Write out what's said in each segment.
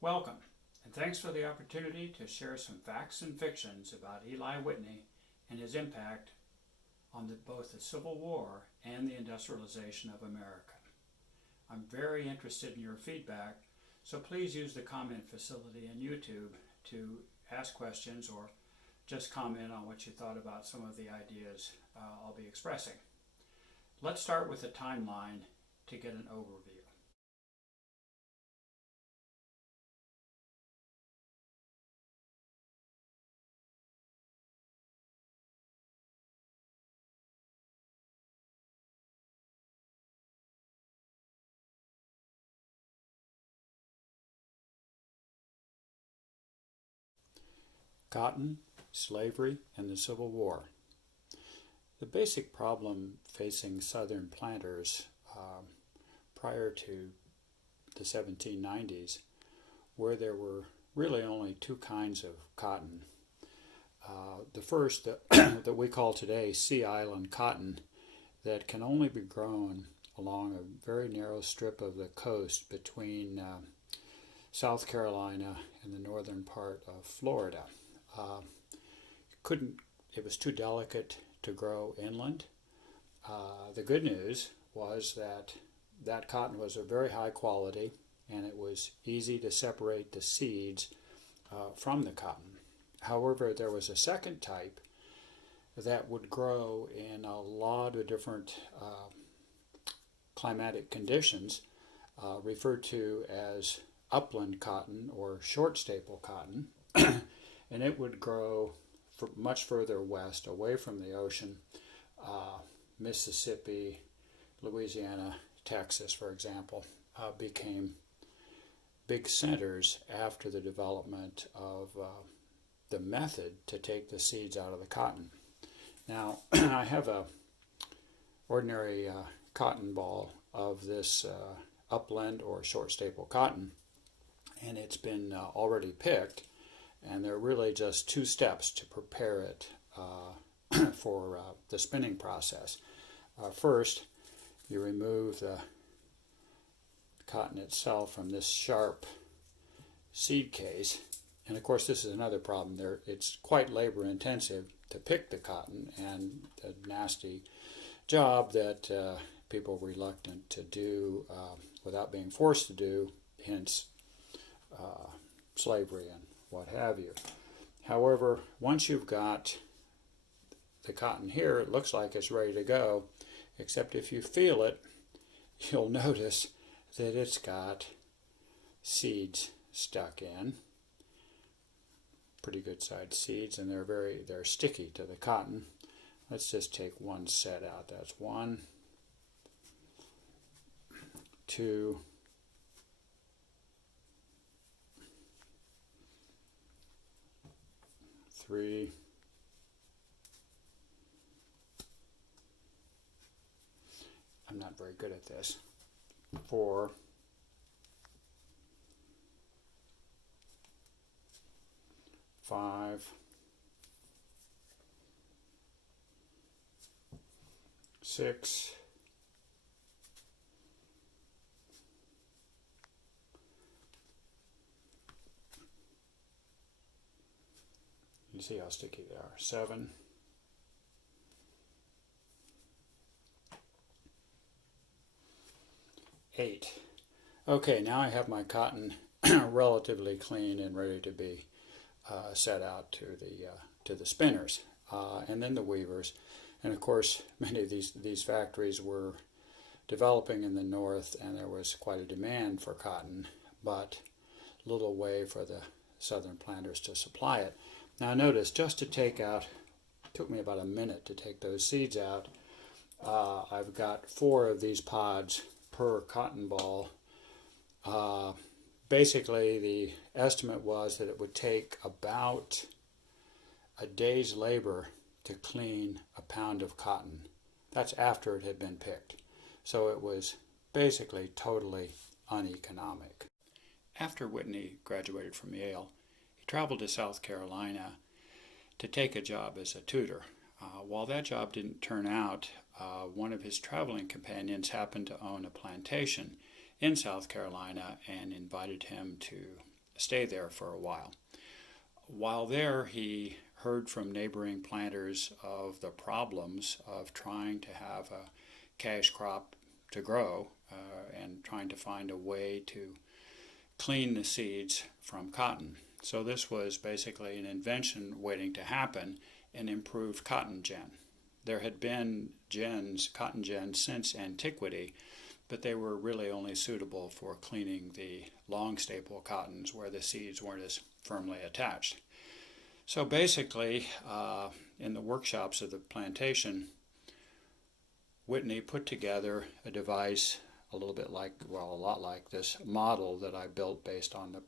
Welcome, and thanks for the opportunity to share some facts and fictions about Eli Whitney and his impact on both the Civil War and the industrialization of America. I'm very interested in your feedback, so please use the comment facility in YouTube to ask questions or just comment on what you thought about some of the ideas I'll be expressing. Let's start with a timeline to get an overview. Cotton, slavery, and the Civil War. The basic problem facing Southern planters prior to the 1790s were there were really only two kinds of cotton. The first that we call today Sea Island cotton, that can only be grown along a very narrow strip of the coast between South Carolina and the northern part of Florida. It was too delicate to grow inland. The good news was that cotton was of very high quality, and it was easy to separate the seeds from the cotton. However, there was a second type that would grow in a lot of different climatic conditions, referred to as upland cotton or short staple cotton, and it would grow much further west, away from the ocean. Mississippi, Louisiana, Texas, for example, became big centers after the development of the method to take the seeds out of the cotton. Now, I have a ordinary cotton ball of this upland or short staple cotton, and it's been already picked, and there are really just two steps to prepare it for the spinning process. First, you remove the cotton itself from this sharp seed case, and of course this is another problem. It's quite labor intensive to pick the cotton, and a nasty job that people are reluctant to do without being forced to do, hence slavery and what have you. However, once you've got the cotton here, it looks like it's ready to go, except if you feel it, you'll notice that it's got seeds stuck in, pretty good sized seeds, and they're sticky to the cotton. Let's just take one set out. That's 1, 2, 3, 'I'm not very good at this, 4, 5, 6, 'You see how sticky they are. 7, 8. Okay, now I have my cotton relatively clean and ready to be set out to the spinners and then the weavers. And of course, many of these factories were developing in the north, and there was quite a demand for cotton, but little way for the southern planters to supply it. Now notice, just to take out, it took me about a minute to take those seeds out. I've got 4 of these pods per cotton ball. Basically, the estimate was that it would take about a day's labor to clean a pound of cotton. That's after it had been picked. So it was basically totally uneconomic. After Whitney graduated from Yale, he traveled to South Carolina to take a job as a tutor. While that job didn't turn out, one of his traveling companions happened to own a plantation in South Carolina and invited him to stay there for a while. While there, he heard from neighboring planters of the problems of trying to have a cash crop to grow and trying to find a way to clean the seeds from cotton. So this was basically an invention waiting to happen, an improved cotton gin. There had been cotton gins since antiquity, but they were really only suitable for cleaning the long staple cottons where the seeds weren't as firmly attached. So basically, in the workshops of the plantation, Whitney put together a device a lot like this model that I built based on the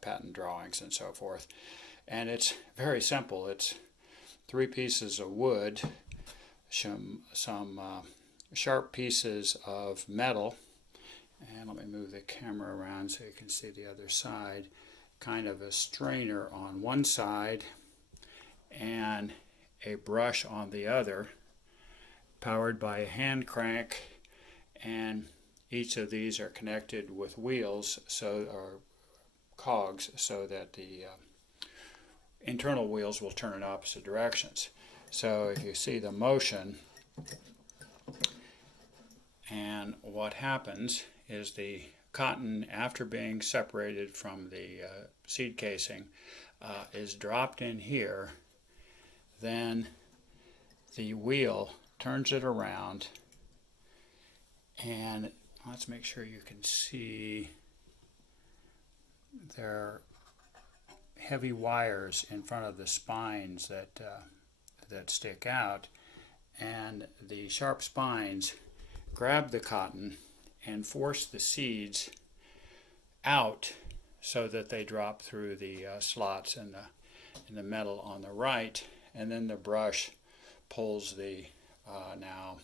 patent drawings and so forth. And it's very simple. It's 3 pieces of wood, some sharp pieces of metal, and let me move the camera around so you can see the other side, kind of a strainer on one side and a brush on the other, powered by a hand crank, and each of these are connected with wheels, or cogs, so that the internal wheels will turn in opposite directions. So if you see the motion, and what happens is the cotton, after being separated from the seed casing, is dropped in here. Then the wheel turns it around, and let's make sure you can see there are heavy wires in front of the spines that stick out, and the sharp spines grab the cotton and force the seeds out so that they drop through the slots in the metal on the right, and then the brush pulls the now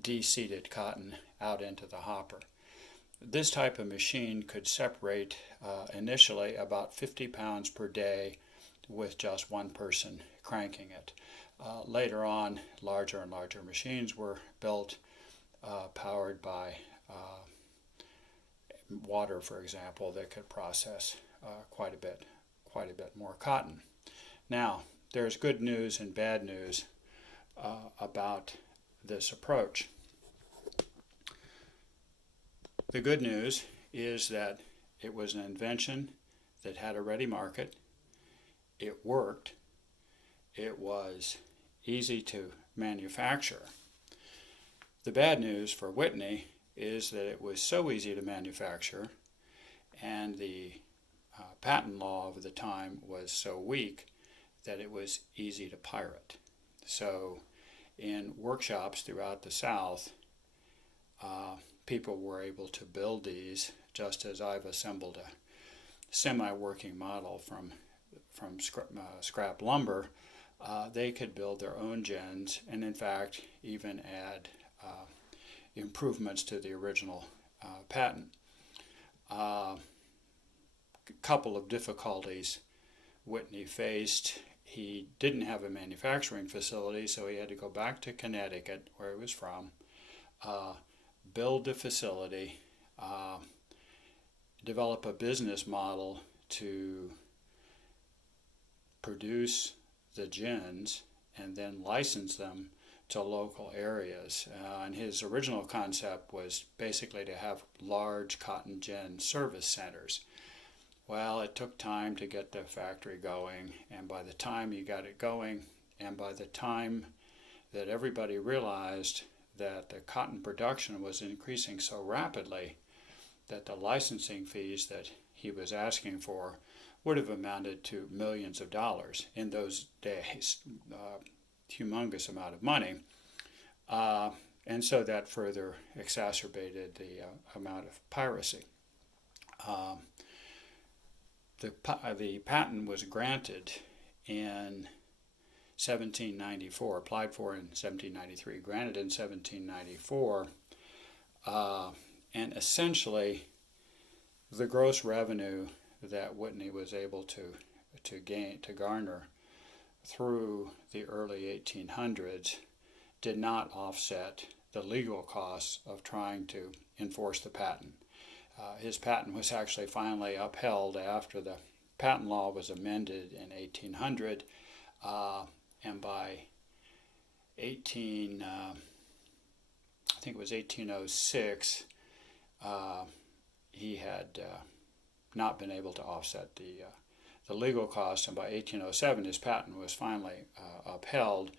de-seeded cotton out into the hopper. This type of machine could separate initially about 50 pounds per day with just one person cranking it. Later on, larger and larger machines were built, powered by water, for example, that could process quite a bit more cotton. Now, there's good news and bad news about this approach. The good news is that it was an invention that had a ready market. It worked. It was easy to manufacture. The bad news for Whitney is that it was so easy to manufacture, and the patent law of the time was so weak that it was easy to pirate. So in workshops throughout the South, people were able to build these, just as I've assembled a semi-working model from scrap lumber. They could build their own gens, and in fact even add improvements to the original patent. Couple of difficulties Whitney faced. He didn't have a manufacturing facility, so he had to go back to Connecticut, where he was from, build a facility, develop a business model to produce the gins and then license them to local areas. And his original concept was basically to have large cotton gin service centers. Well, it took time to get the factory going, and by the time he got it going, and by the time that everybody realized that the cotton production was increasing so rapidly that the licensing fees that he was asking for would have amounted to millions of dollars in those days, humongous amount of money. And so that further exacerbated the amount of piracy. The patent was granted in 1794, applied for in 1793, granted in 1794, and essentially the gross revenue that Whitney was able to garner through the early 1800s did not offset the legal costs of trying to enforce the patent. His patent was actually finally upheld after the patent law was amended in 1800, and by I think it was 1806, he had not been able to offset the legal costs, and by 1807 his patent was finally upheld,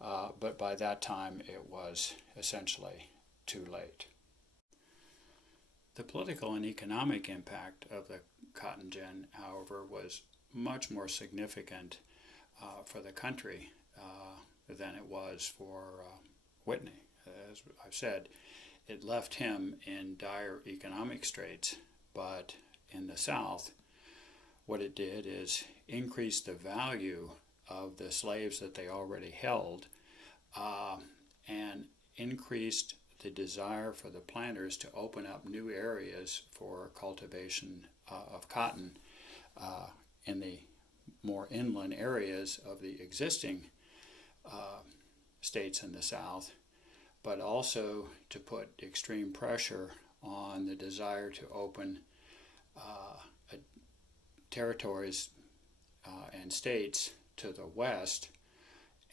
but by that time it was essentially too late. The political and economic impact of the cotton gin, however, was much more significant for the country than it was for Whitney. As I've said, it left him in dire economic straits, but in the South, what it did is increase the value of the slaves that they already held, and increased the desire for the planters to open up new areas for cultivation of cotton in the more inland areas of the existing states in the South, but also to put extreme pressure on the desire to open territories and states to the west,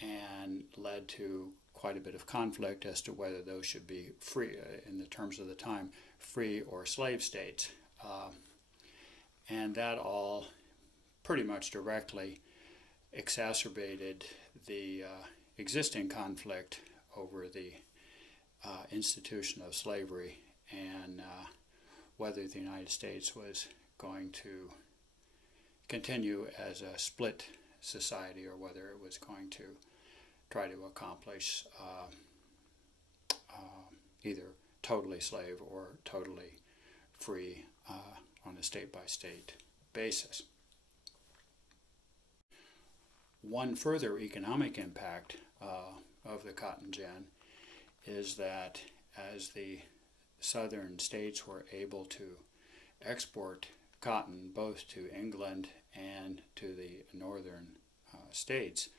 and led to quite a bit of conflict as to whether those should be free, in the terms of the time, free or slave states. And that all pretty much directly exacerbated the existing conflict over the institution of slavery, and whether the United States was going to continue as a split society or whether it was going to try to accomplish either totally slave or totally free on a state-by-state basis. One further economic impact of the cotton gin is that as the southern states were able to export cotton both to England and to the northern states,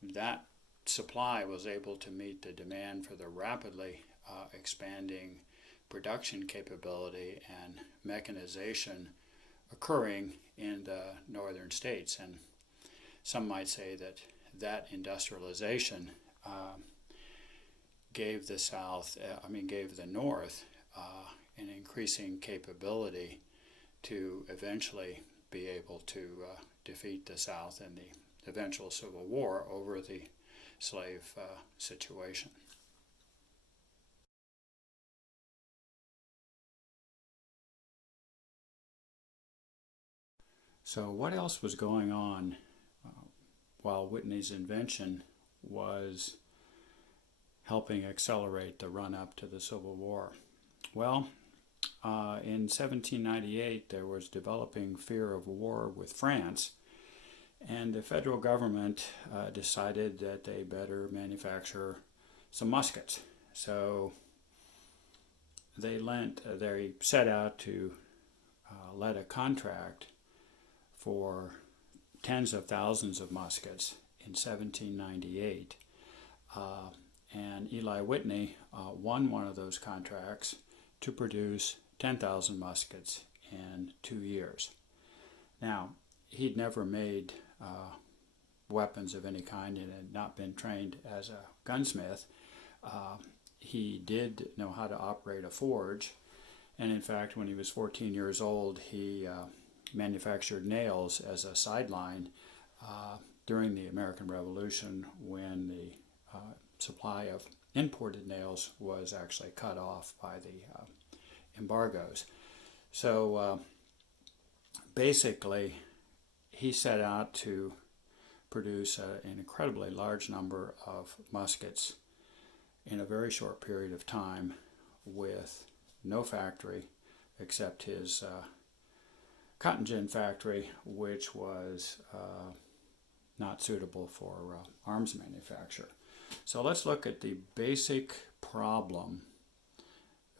that supply was able to meet the demand for the rapidly expanding production capability and mechanization occurring in the northern states. And some might say that that industrialization gave the gave the North an increasing capability to eventually be able to defeat the South in the eventual Civil War over the slave situation. So what else was going on while Whitney's invention was helping accelerate the run-up to the Civil War? Well, in 1798 there was developing fear of war with France, and the federal government decided that they better manufacture some muskets. So they set out to let a contract for tens of thousands of muskets in 1798. And Eli Whitney won one of those contracts to produce 10,000 muskets in 2 years. Now, he'd never made weapons of any kind and had not been trained as a gunsmith. He did know how to operate a forge, and in fact, when he was 14 years old, he manufactured nails as a sideline during the American Revolution, when the supply of imported nails was actually cut off by the embargoes. So basically, he set out to produce an incredibly large number of muskets in a very short period of time with no factory except his cotton gin factory, which was not suitable for arms manufacture. So let's look at the basic problem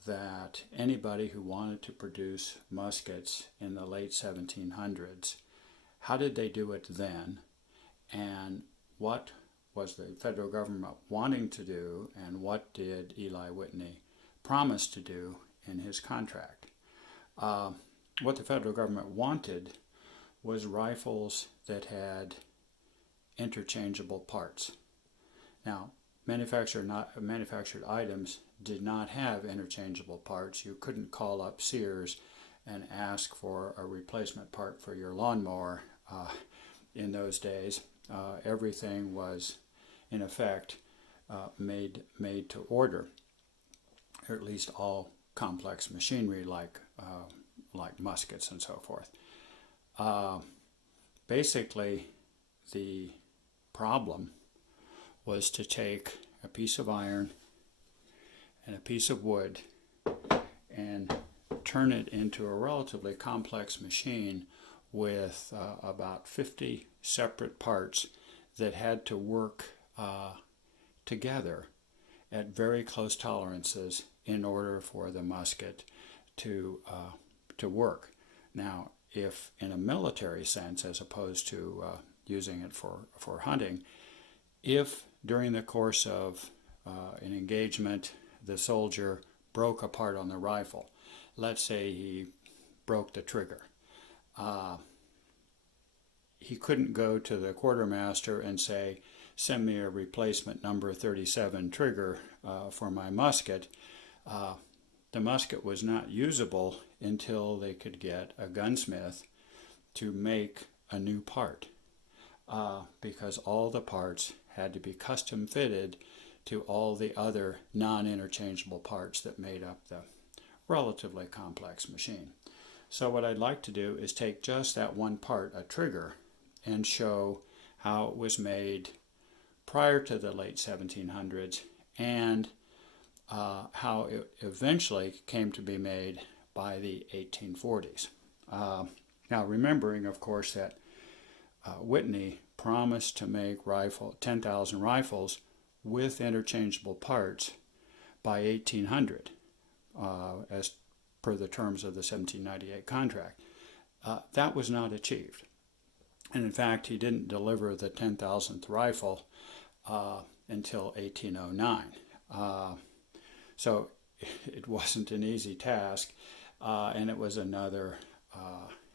that anybody who wanted to produce muskets in the late 1700s, how did they do it then, and what was the federal government wanting to do, and what did Eli Whitney promise to do in his contract. What the federal government wanted was rifles that had interchangeable parts. Now, manufactured items did not have interchangeable parts. You couldn't call up Sears and ask for a replacement part for your lawnmower in those days. Everything was, in effect, made to order, or at least all complex machinery like muskets and so forth. Basically, the problem was to take a piece of iron and a piece of wood and turn it into a relatively complex machine with about 50 separate parts that had to work together at very close tolerances in order for the musket to work. Now, if in a military sense, as opposed to using it for hunting, if during the course of an engagement the soldier broke a part on the rifle, let's say he broke the trigger, he couldn't go to the quartermaster and say, send me a replacement number 37 trigger for my musket. The musket was not usable until they could get a gunsmith to make a new part, because all the parts had to be custom fitted to all the other non-interchangeable parts that made up the relatively complex machine. So what I'd like to do is take just that one part, a trigger, and show how it was made prior to the late 1700s and how it eventually came to be made by the 1840s. Now, remembering, of course, that Whitney promised to make 10,000 rifles with interchangeable parts by 1800, as per the terms of the 1798 contract. That was not achieved. And in fact, he didn't deliver the 10,000th rifle until 1809. So it wasn't an easy task, and it was another,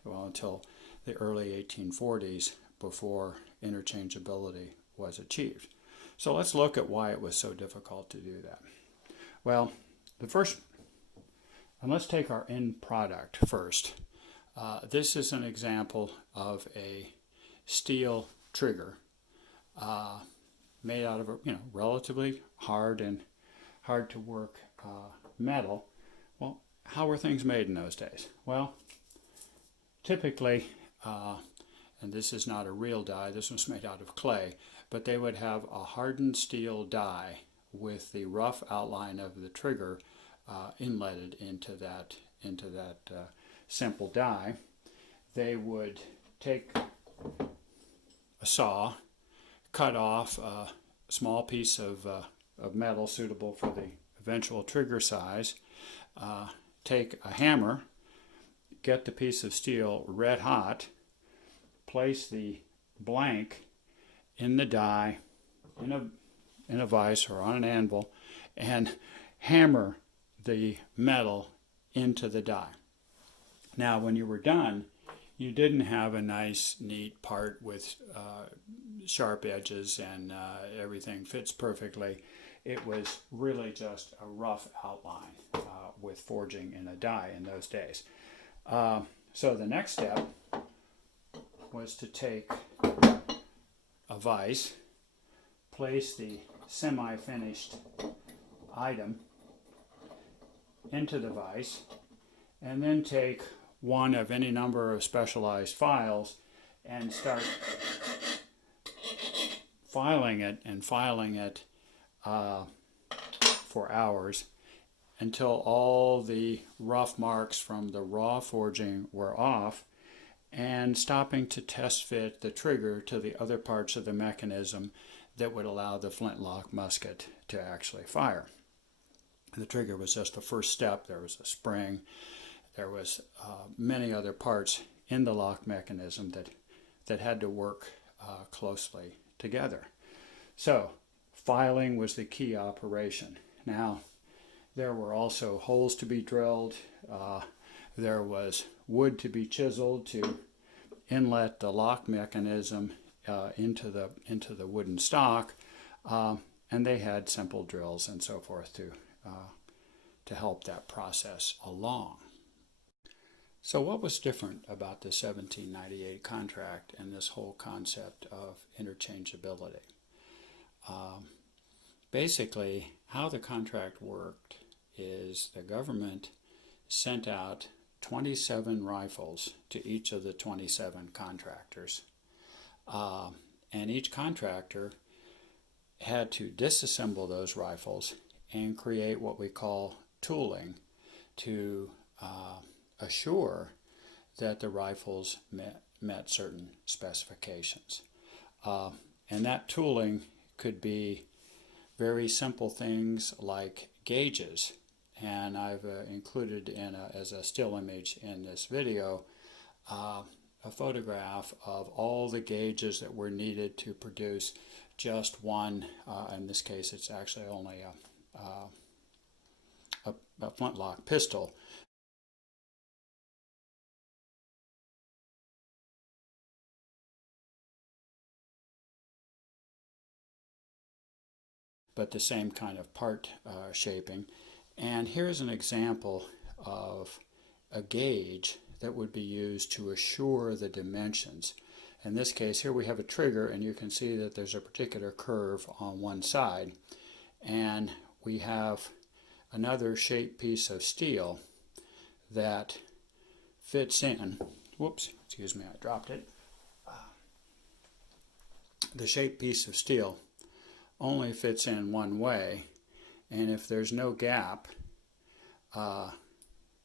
until the early 1840s before interchangeability was achieved. So let's look at why it was so difficult to do that. Well, and let's take our end product first. This is an example of a steel trigger made out of relatively hard to work metal. Well, how were things made in those days? Well, typically, and this is not a real die, this was made out of clay, but they would have a hardened steel die with the rough outline of the trigger inletted into that simple die. They would take a saw, cut off a small piece of metal suitable for the eventual trigger size, take a hammer, get the piece of steel red hot, place the blank in the die in a vise or on an anvil, and hammer the metal into the die. Now, when you were done, you didn't have a nice, neat part with sharp edges and everything fits perfectly. It was really just a rough outline with forging in a die in those days. So the next step was to take a vise, place the semi-finished item into the vise, and then take one of any number of specialized files and start filing it for hours until all the rough marks from the raw forging were off, and stopping to test fit the trigger to the other parts of the mechanism that would allow the flintlock musket to actually fire. The trigger was just the first step. There was a spring. There was many other parts in the lock mechanism that had to work closely together. So filing was the key operation. Now, There were also holes to be drilled. There was wood to be chiseled to inlet the lock mechanism into the wooden stock, and they had simple drills and so forth to help that process along. So what was different about the 1798 contract and this whole concept of interchangeability? Basically, how the contract worked is the government sent out 27 rifles to each of the 27 contractors. And each contractor had to disassemble those rifles and create what we call tooling to assure that the rifles met certain specifications. And that tooling could be very simple things like gauges. And I've included as a still image in this video a photograph of all the gauges that were needed to produce just one, in this case it's actually only a flintlock pistol. But the same kind of part shaping. And here's an example of a gauge that would be used to assure the dimensions. In this case, here we have a trigger, and you can see that there's a particular curve on one side. And we have another shaped piece of steel that fits in. Whoops, excuse me, I dropped it. The shaped piece of steel only fits in one way, and if there's no gap,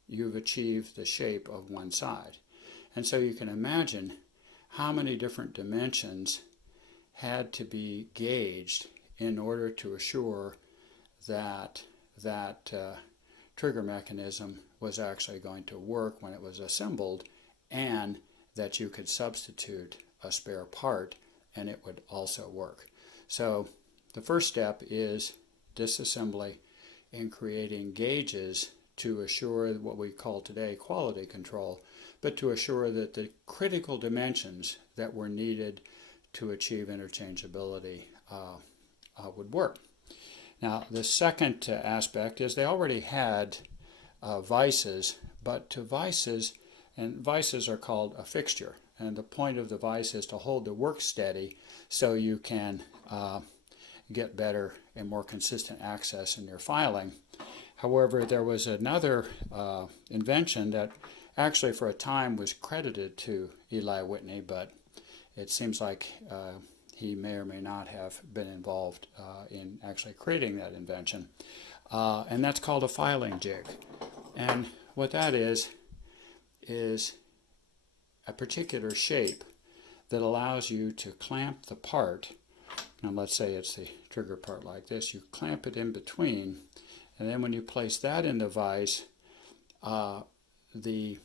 you've achieved the shape of one side. And so you can imagine how many different dimensions had to be gauged in order to assure that trigger mechanism was actually going to work when it was assembled, and that you could substitute a spare part and it would also work. So the first step is disassembly in creating gauges to assure what we call today quality control, but to assure that the critical dimensions that were needed to achieve interchangeability would work. Now, the second aspect is they already had vices, but to vices, and vices are called a fixture, and the point of the vice is to hold the work steady so you can get better and more consistent access in your filing. However, there was another invention that actually for a time was credited to Eli Whitney, but it seems like he may or may not have been involved in actually creating that invention. And that's called a filing jig. And what that is a particular shape that allows you to clamp the part. Now let's say it's the trigger part like this. You clamp it in between, and then when you place that in the vise, the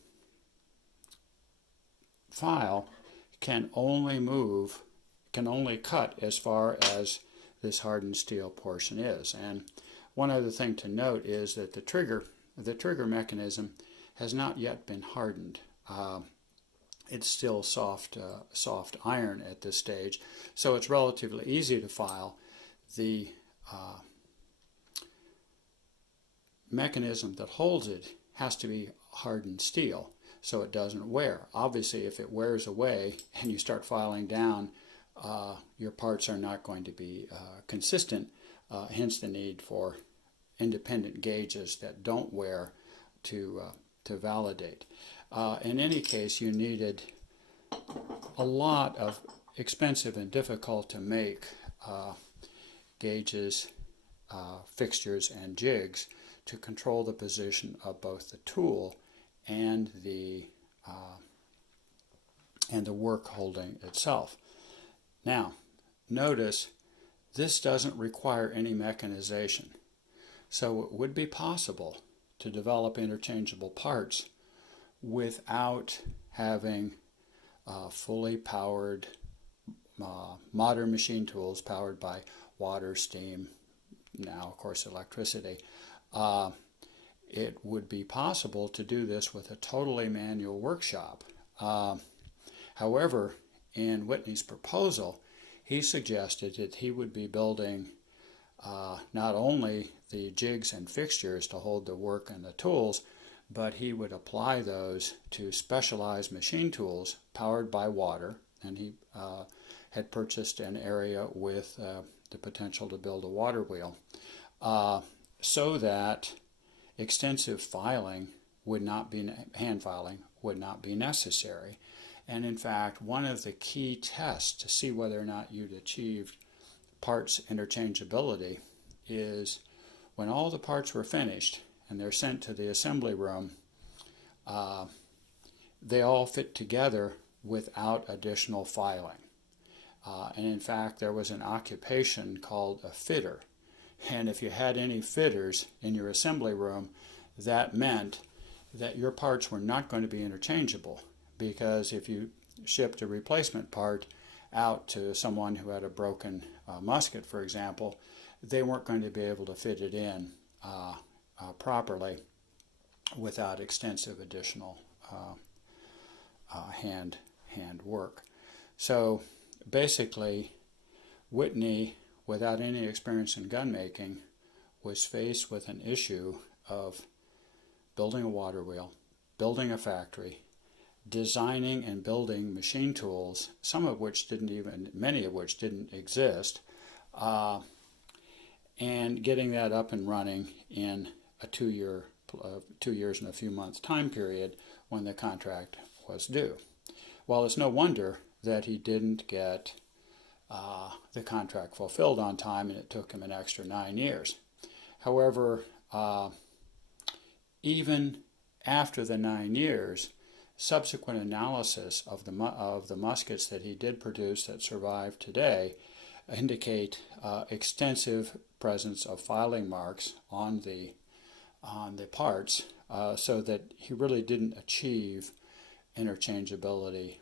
file can only cut as far as this hardened steel portion is. And one other thing to note is that the trigger mechanism has not yet been hardened. It's still soft iron at this stage, so it's relatively easy to file. The mechanism that holds it has to be hardened steel so it doesn't wear. Obviously, if it wears away and you start filing down, your parts are not going to be consistent, hence the need for independent gauges that don't wear to validate. In any case, you needed a lot of expensive and difficult to make gauges, fixtures, and jigs to control the position of both the tool and the work holding itself. Now, notice this doesn't require any mechanization, so it would be possible to develop interchangeable parts without having fully powered modern machine tools powered by water, steam, now of course electricity, it would be possible to do this with a totally manual workshop. However, in Whitney's proposal, he suggested that he would be building not only the jigs and fixtures to hold the work and the tools, but he would apply those to specialized machine tools powered by water, and he had purchased an area with the potential to build a water wheel, so that extensive filing would not be, hand filing would not be necessary. And in fact, one of the key tests to see whether or not you'd achieved parts interchangeability is when all the parts were finished and they're sent to the assembly room, they all fit together without additional filing. And in fact, there was an occupation called a fitter. And if you had any fitters in your assembly room, that meant that your parts were not going to be interchangeable, because if you shipped a replacement part out to someone who had a broken musket, for example, they weren't going to be able to fit it in properly without extensive additional hand work. So basically, Whitney, without any experience in gun making, was faced with an issue of building a water wheel, building a factory, designing and building machine tools, many of which didn't exist, and getting that up and running in a 2 years and a few months time period when the contract was due. Well, it's no wonder that he didn't get the contract fulfilled on time, and it took him an extra 9 years. However, even after the 9 years, subsequent analysis of the muskets that he did produce that survive today indicate extensive presence of filing marks on the parts, so that he really didn't achieve interchangeability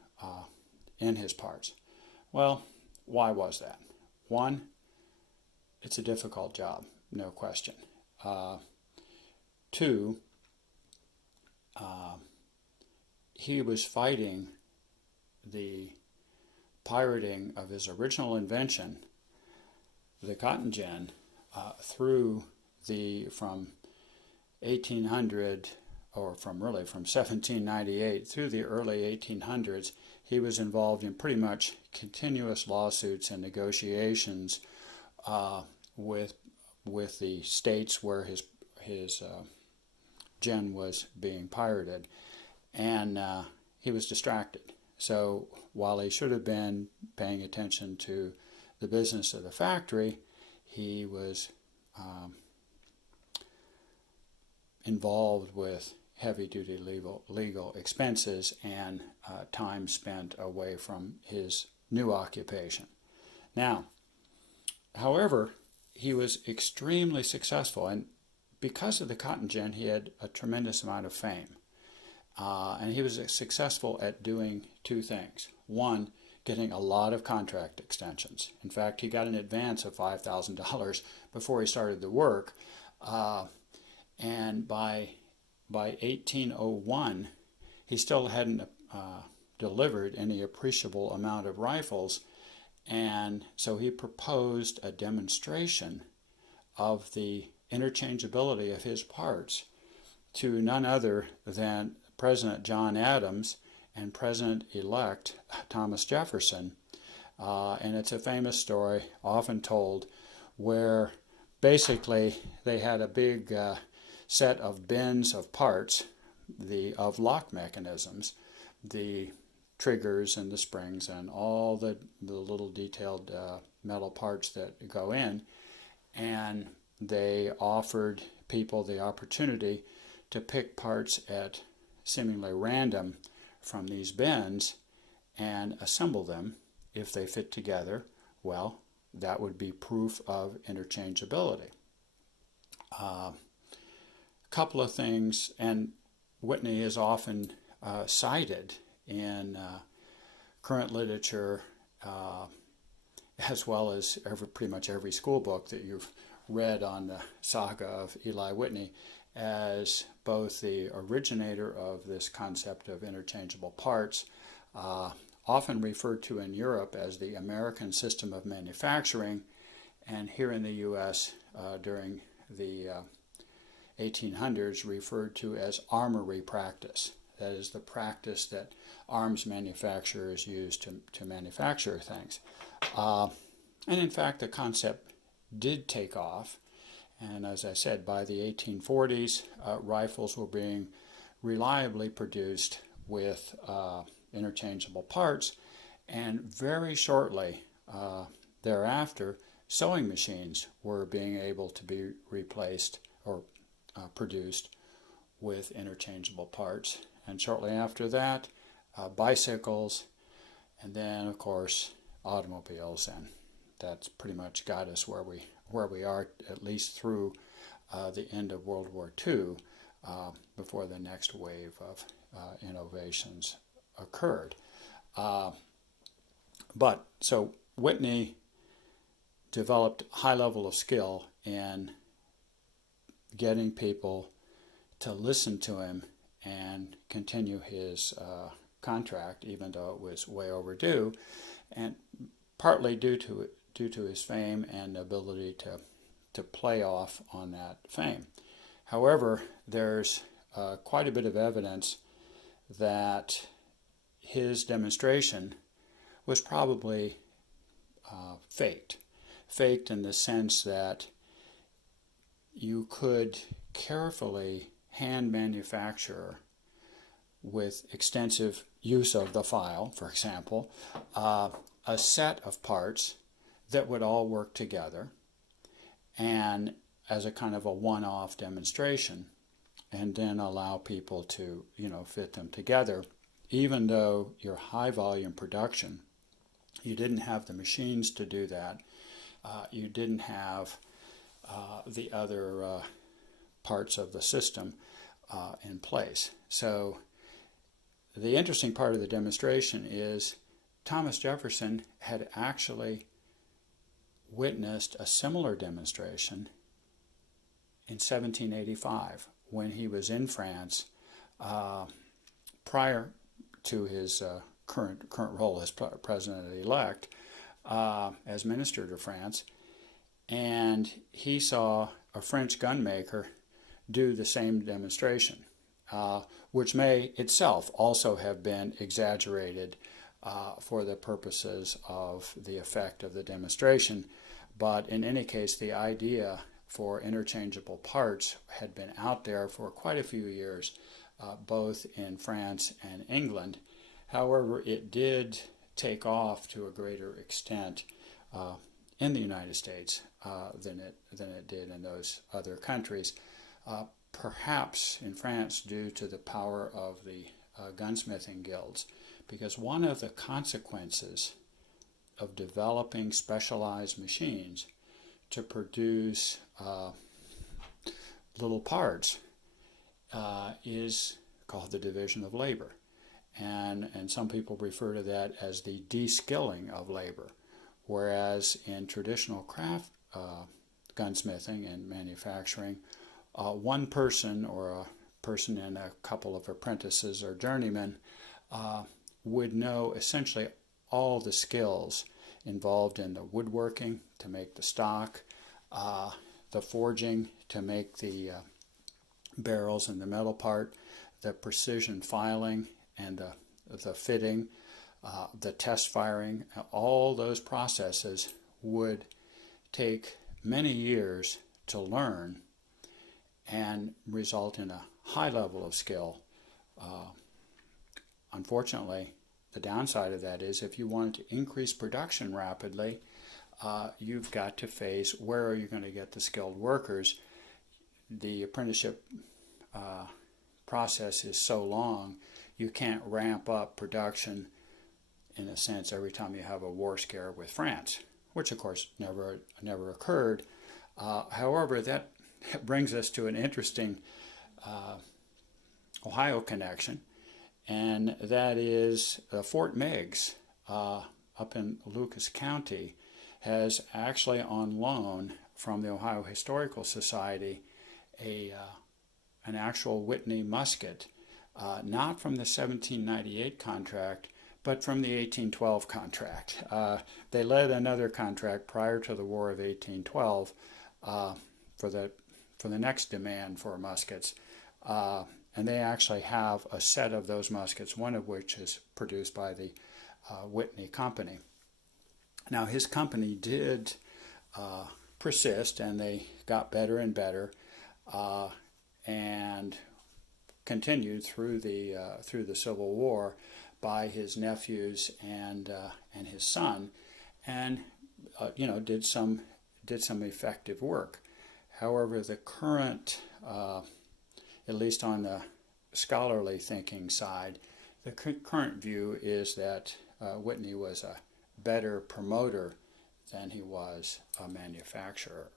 in his parts. Well, why was that? One, it's a difficult job, no question. Two, he was fighting the pirating of his original invention, the cotton gin, from 1800, or from 1798 through the early 1800s. He was involved in pretty much continuous lawsuits and negotiations with the states where his gin was being pirated, and he was distracted. So while he should have been paying attention to the business of the factory, he was involved with heavy-duty legal expenses and time spent away from his new occupation. Now, however, he was extremely successful, and because of the cotton gin, he had a tremendous amount of fame. And he was successful at doing two things. One, getting a lot of contract extensions. In fact, he got an advance of $5,000 before he started the work. And by 1801, he still hadn't delivered any appreciable amount of rifles. And so he proposed a demonstration of the interchangeability of his parts to none other than President John Adams and President-elect Thomas Jefferson. And it's a famous story, often told, where basically they had a big set of bins of parts, of lock mechanisms, the triggers and the springs and all the little detailed metal parts that go in, and they offered people the opportunity to pick parts at seemingly random from these bins and assemble them. If they fit together, well, that would be proof of interchangeability. A couple of things, and Whitney is often cited in current literature, as well as pretty much every school book that you've read on the saga of Eli Whitney as both the originator of this concept of interchangeable parts, often referred to in Europe as the American system of manufacturing, and here in the U.S. During the 1800s referred to as armory practice. That is the practice that arms manufacturers use to manufacture things. And in fact, the concept did take off. And as I said, by the 1840s, rifles were being reliably produced with interchangeable parts. And very shortly thereafter, sewing machines were being able to be replaced or produced with interchangeable parts. And shortly after that, bicycles, and then, of course, automobiles. And that's pretty much got us where we are, at least through the end of World War II, before the next wave of innovations occurred. But so Whitney developed a high level of skill in getting people to listen to him and continue his contract, even though it was way overdue, and partly due to his fame and ability to play off on that fame. However, there's quite a bit of evidence that his demonstration was probably faked. Faked in the sense that you could carefully hand manufacture, with extensive use of the file, for example, a set of parts that would all work together and as a kind of a one-off demonstration, and then allow people to, fit them together. Even though your high volume production, you didn't have the machines to do that. You didn't have the other parts of the system in place. So the interesting part of the demonstration is Thomas Jefferson had actually witnessed a similar demonstration in 1785 when he was in France prior to his current role as president-elect as minister to France, and he saw a French gunmaker do the same demonstration, which may itself also have been exaggerated for the purposes of the effect of the demonstration. But in any case, the idea for interchangeable parts had been out there for quite a few years, both in France and England. However, it did take off to a greater extent in the United States than it did in those other countries. Perhaps in France due to the power of the gunsmithing guilds, because one of the consequences of developing specialized machines to produce little parts is called the division of labor. And some people refer to that as the de-skilling of labor, whereas in traditional craft gunsmithing and manufacturing, one person or a person and a couple of apprentices or journeymen would know essentially all the skills involved in the woodworking to make the stock, the forging to make the barrels and the metal part, the precision filing and the fitting, the test firing. All those processes would take many years to learn and result in a high level of skill. Unfortunately, the downside of that is if you want to increase production rapidly, you've got to face where are you going to get the skilled workers. The apprenticeship process is so long, you can't ramp up production in a sense every time you have a war scare with France, which of course never occurred. However, that brings us to an interesting Ohio connection, and that is Fort Meigs up in Lucas County has actually on loan from the Ohio Historical Society an actual Whitney musket, not from the 1798 contract, but from the 1812 contract. They led another contract prior to the War of 1812 for the next demand for muskets. And they actually have a set of those muskets, one of which is produced by the Whitney Company. Now, his company did persist, and they got better and better, and continued through the Civil War by his nephews and his son, and did some effective work. However, the current, at least on the scholarly thinking side, the current view is that Whitney was a better promoter than he was a manufacturer.